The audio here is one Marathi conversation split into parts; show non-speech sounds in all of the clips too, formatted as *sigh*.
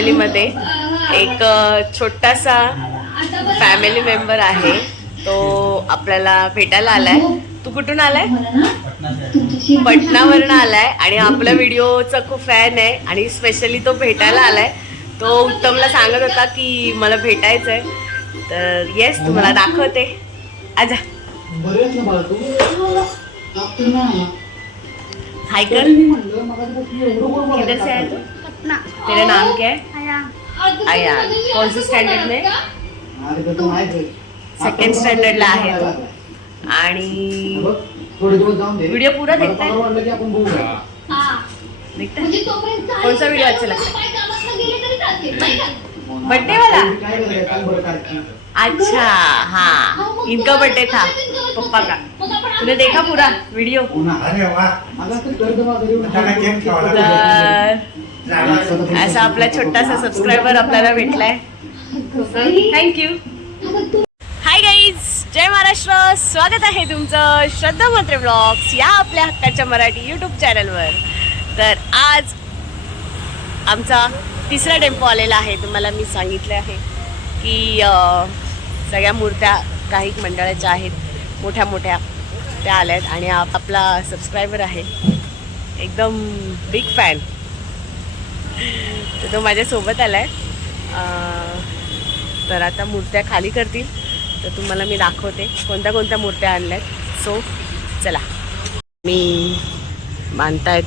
फॅमिलीमध्ये एक छोटासा फॅमिली मेंबर आहे. तो आपल्याला भेटायला आलाय. तू कुठून आलाय? पटनावरनं आलाय. आणि आपल्या व्हिडिओचा खूप फॅन आहे. आणि स्पेशली तो भेटायला आलाय. तो उत्तमला सांगत होता की मला भेटायचंय. तर येस तुम्हाला दाखवते. आजा हाय कर किधर से तू? तेरा नाम क्या है आया कौन से स्टँडर्ड में. Second standard ला आहे तो. आणि थोडे दिवस जाऊन दे व्हिडिओ पुरा मला देखताय? परवा वाटलं की आपण बघूया देखता है? कौन सा वीडियो अच्छा लगता है बर्थडे वाला? काय करायचं काल बरं काय अच्छा हाँ इनका बर्थडे था पप्पा का? तूने देखा पूरा वीडियो तर असा आपला छोटासा सबस्क्रायबर आपल्याला भेटलाय. थँक्यू हाय गाईज जय महाराष्ट्र. स्वागत आहे तुमचं श्रद्धा मंत्रे ब्लॉग्स या आपल्या हक्काच्या मराठी यूट्यूब चॅनलवर तर आज आमचा तिसरा टेम्पो आलेला आहे. तुम्हाला मी सांगितले आहे की सगळ्या मूर्त्या काही मंडळाच्या आहेत. मोठ्या मोठ्या त्या आल्या आहेत आणि आपला सबस्क्रायबर आहे. एकदम बिग फॅन तर तो माझ्यासोबत आला आहे तर आता मूर्त्या खाली करतील. तर तुम्हाला मी दाखवते. कोणत्या कोणत्या मूर्त्या आणल्या आहेत सो चला. मी बांधतायत.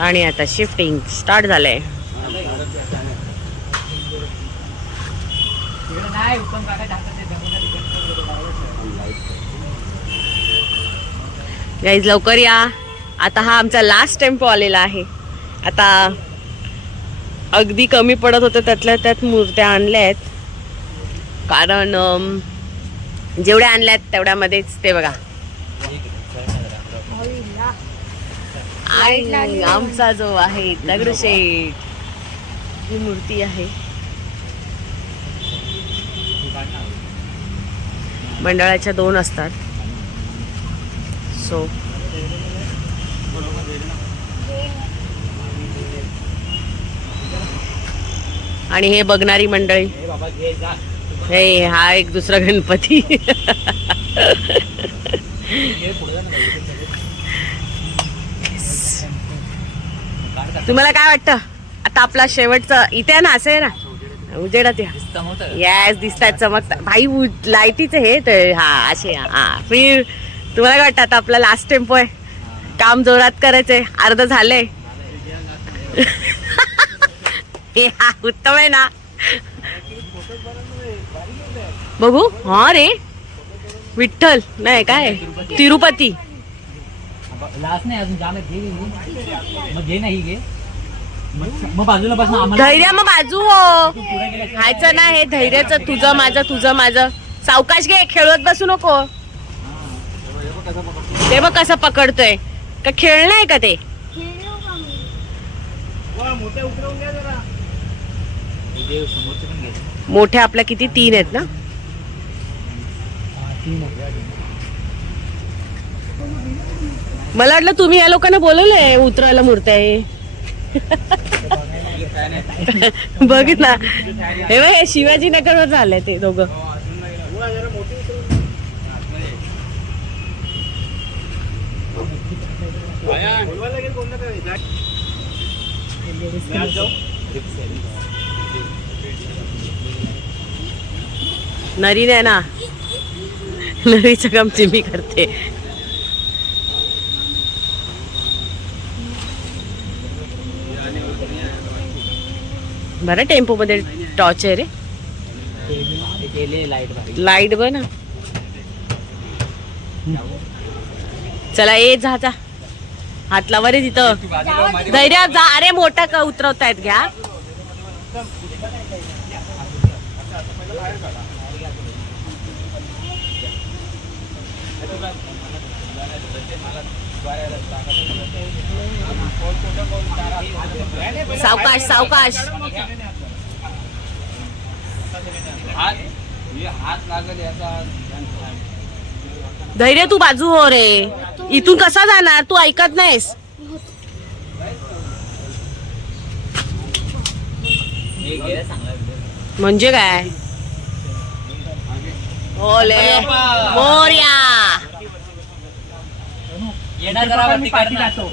आणि आता शिफ्टिंग स्टार्ट झालंय. गाईज लवकर या. आता हा आमचा लास्ट टेम्पो आलेला आहे. आता अगदी कमी पडत होतं त्यातल्या त्यात मूर्त्या आणल्या आहेत. कारण जेवढ्या जेवढ्या आणल्यात तेवढ्यामध्येच ते बघा. आणि आमचा जो आहे दगडूशेठ ही मूर्ती आहे. मंडळाच्या दोन असतात. सो आणि हे बघणारी मंडळी. हे हा एक दुसरा गणपती. तुम्हाला काय वाटतं? आता आपला शेवटचा इथे आहे ना असं आहे ना? उजेडात या. येस दिसतात चमकतात भाई लाईटीचे हे ते हा असे हा फिर तुम्हाला काय वाटतं आता आपला लास्ट टेम्पो आहे? काम जोरात करायचंय. अर्ध झालंय. हे हा उत्तम आहे ना. बघू. हा रे. विठ्ठल. नाही काय? तिरुपती. धैर्य मग बाजू हो. गेल्याशिवाय- खायचं ना हे धैर्याचं तुझं माझं तुझं माझं. सावकाश घे खेळवत बसू नको. ते बघ कसं पकडतोय? का खेळणं आहे का ते. मोठ्या आपल्या किती? तीन आहेत ना? मला वाटलं तुम्ही या लोकांना बोलवलंय उतरायला मूर्ती आहे *laughs* बघ ना हे शिवाजी नगरवर झालंय ते दोघं. नरी नाही ना? नरीचं काम चिमी करते. बरं टेम्पो मध्ये टॉर्च आहे रे. लाइट लाइट बघ ना. चला ए जा जा. हात लावा रे तिथं. धैर्य जा. अरे मोठा का उतरवतायत घ्या. सावकाश सावकाश. धैर्य तू बाजू हो रे. इथून कसा जाणार? तू ऐकत नाहीस. म्हणजे काय? ओले मोर्या.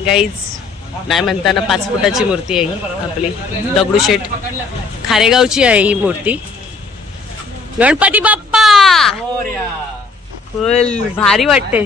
गाईज नाही म्हणताना पाच फुटाची मूर्ती आहे आपली दगडूशेठ खारेगावची आहे ही मूर्ती. गणपती बाप्पा. फुल भारी वाटते.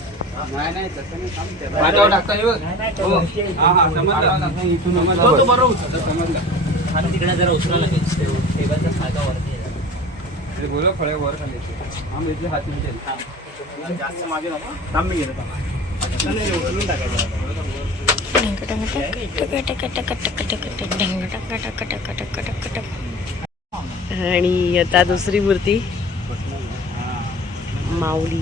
नाही नाही तसं नाही थांब ते. पाठीवर टाकता येईल? बघ. हो. हा हा समजलं. इथून समजलं. समजलं. आणि तिकडे जरा उचला लागेल. वरती आहे. ते बोलो फळे वर खाली येते. थांब इथले हात निघेल जास्त मागे नको. थांब मी घेतो उचलून टाकायचं. आणि आता दुसरी मूर्ती. माऊली.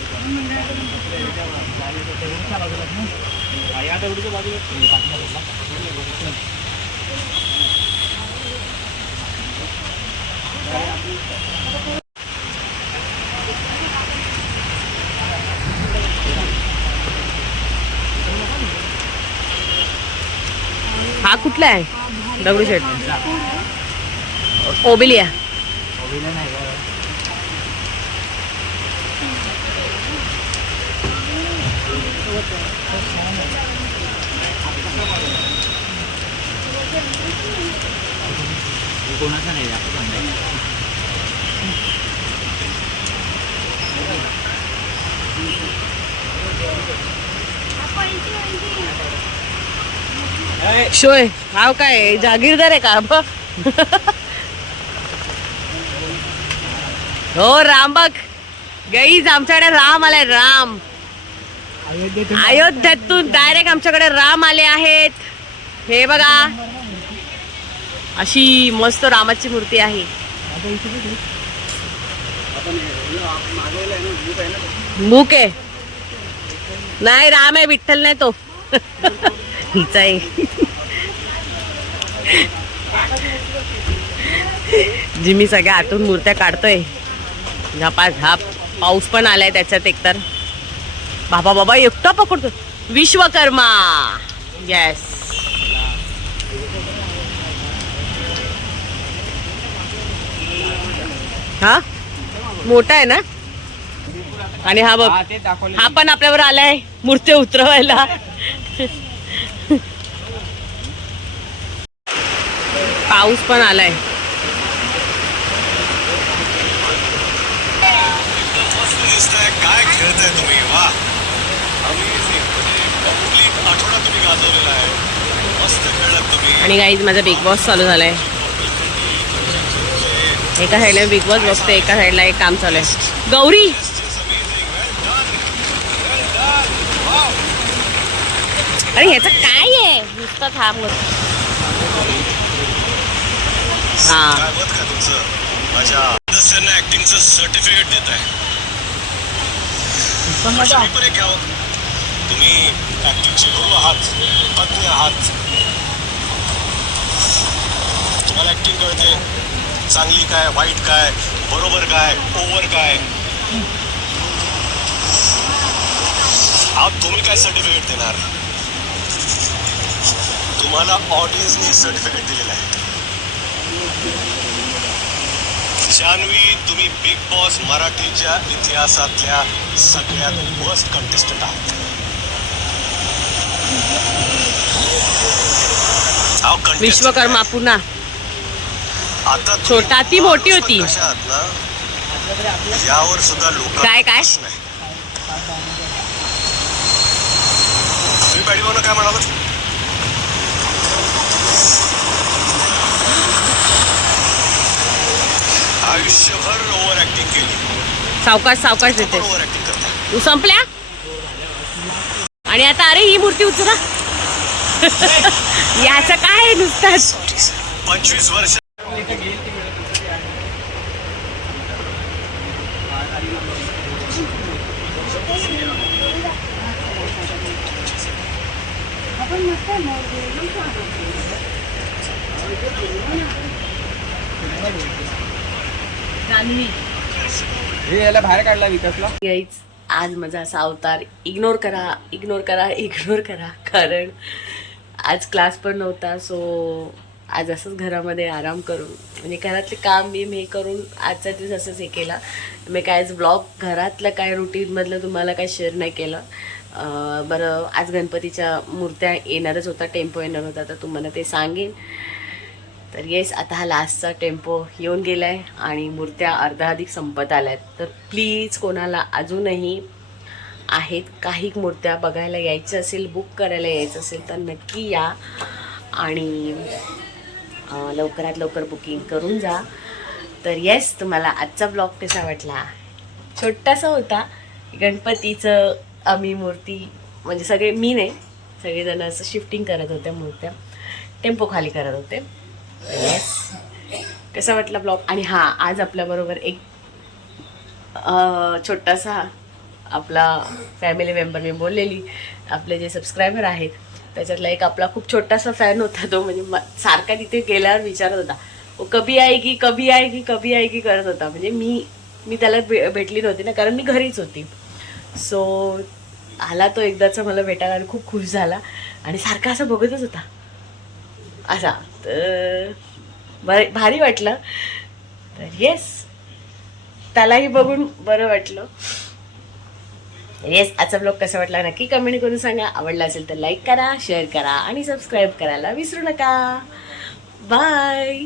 हा कुठला आहे? दगडूशेठ. ओबिलिया. ओबीला नाही कोणाचं नाही जास्त. शोय नाव काय? जागीरदार आहे का ब? हो राम बघ गईज आमच्याकडे राम आलाय राम अयोध्येतून डायरेक्ट आमच्याकडे राम आले आहेत हे बघा अशी मस्त रामाची मूर्ती आहे. मूक आहे. नाही राम आहे विठ्ठल नाही तो. हिचा आहे. जिमी सगळ्या आतून मूर्त्या काढतोय. झापा झाप पाऊस पण आलाय त्याच्यात एकतर. बाबा बाबा एकटा पकडतो विश्वकर्मा. येस हा? मोठा आहे ना? आणि हा बघ हा ते दाखवले हा पण आपल्यावर आलाय मूर्ती उतरवायला. पाऊस पण आलाय. काय खेळताय तुम्ही? वा आठवडा तुम्ही गाजवलेला आहे. मस्त तुम्ही. आणि गाईज माझा बिग बॉस चालू झालाय. एका साईडला बिग बॉस बघते एका साईडला एक काम चालू आहे. गौरी! अरे ह्याचं काय आहे? नुसतं थांब. हा. सदस्यांना ऍक्टिंगचं सर्टिफिकेट देत आहे पण एक घ्यावं तुम्ही ऍक्टिंगचे गुरु आहात आहात. तुम्हाला ऍक्टिंग कळते. चांगली काय वाईट काय बरोबर काय ओव्हर काय. आज तुम्ही काय सर्टिफिकेट देणार? तुम्हाला ऑडियन्सने सर्टिफिकेट दिलेलं आहे. जान्हवी तुम्ही बिग बॉस मराठीच्या इतिहासातल्या सगळ्यात वर्स्ट कंटेस्टंट आहात. विश्वकर्मा पुन्हा. आता छोटा ती मोठी होती. यावर सुद्धा लोक काय, काय? तुम्ही बॅडी भाऊन काय म्हणालात? आयुष्यभर ओव्हर ऍक्टिंग केली. सावकाश सावकाश देते. ओव्हर ऍक्टिंग करता. तू संपल्या? आणि आता अरे ही मूर्ती उचला. *laughs* याचं काय आहे नुसताच? पंचवीस वर्ष हे याला बाहेर काढला विकासला. गाईज आज माझा असा अवतार इग्नोर करा इग्नोर करा इग्नोर करा. कारण आज क्लास पण नव्हता सो आज असंच घरामध्ये आराम करून म्हणजे घरातले काम मी हे करून आजचा दिवस असंच हे केला. मी काय आज ब्लॉग घरातलं काय रुटीनमधलं तुम्हाला काय शेअर नाही केलं. बरं आज गणपतीच्या मूर्त्या येणारच होता टेम्पो येणार होता तर तुम्हाला ते सांगेन. तर येस आता हा लास्टचा टेम्पो येऊन गेला आहे आणि मूर्त्या अर्धा अधिक संपत आहेत तर प्लीज कोणाला अजूनही आहेत काही मूर्त्या बघायला यायचं असेल बुक करायला यायचं असेल तर नक्की या. आणि लवकरात लवकर बुकिंग करून जा. तर येस तुम्हाला आजचा ब्लॉग कसा वाटला? छोटासा होता. गणपतीचं आम्ही मूर्ती म्हणजे सगळे मी नाही सगळेजण असं शिफ्टिंग करत होत्या मूर्त्या. टेम्पो खाली करत होते. येस कसा वाटला ब्लॉग आणि हां आज आपल्याबरोबर एक छोटासा आपला फॅमिली मेंबर मी बोललेली. आपले जे सबस्क्रायबर आहेत त्याच्यातला एक आपला खूप छोटासा फॅन होता तो म्हणजे सारखा तिथे गेल्यावर विचारत होता. ओ कभी आएगी कभी आएगी कभी आएगी? करत होता. म्हणजे मी मी त्याला भे भेटली नव्हती ना कारण मी घरीच होती. सो आला तो एकदाचा मला भेटायला आणि खूप खुश झाला. आणि सारखा असा बघतच होता. असा तर भारी वाटलं. तर येस त्यालाही बघून बरं वाटलं. येस आजचा ब्लॉग कसा वाटला नक्की कमेंट करून सांगा. आवडला असेल तर लाईक करा शेअर करा आणि सबस्क्राईब करायला विसरू नका. बाय